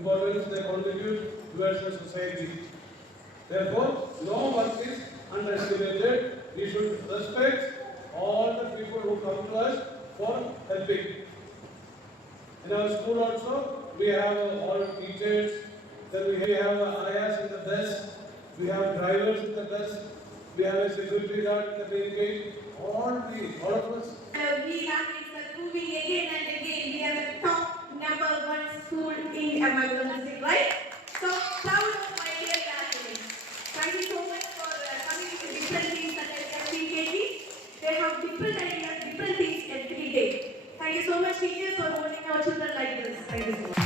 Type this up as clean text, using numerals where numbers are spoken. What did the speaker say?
importance they contribute towards the society. Therefore, no work is underestimated. We should respect all the people who come to us for helping. In our school also, we have all teachers, then we have ILAHIAs in the bus, we have drivers in the bus, we have a security guard in the main gate, all of us. We have been proving again and again we are the top #1 school in Amazon district, right? So proud of my dear classmates. Thank you so much for coming to different things such as UKG. They have different ideas, different things every day. Thank you so much, teachers, for holding our children like this. Thank you so much.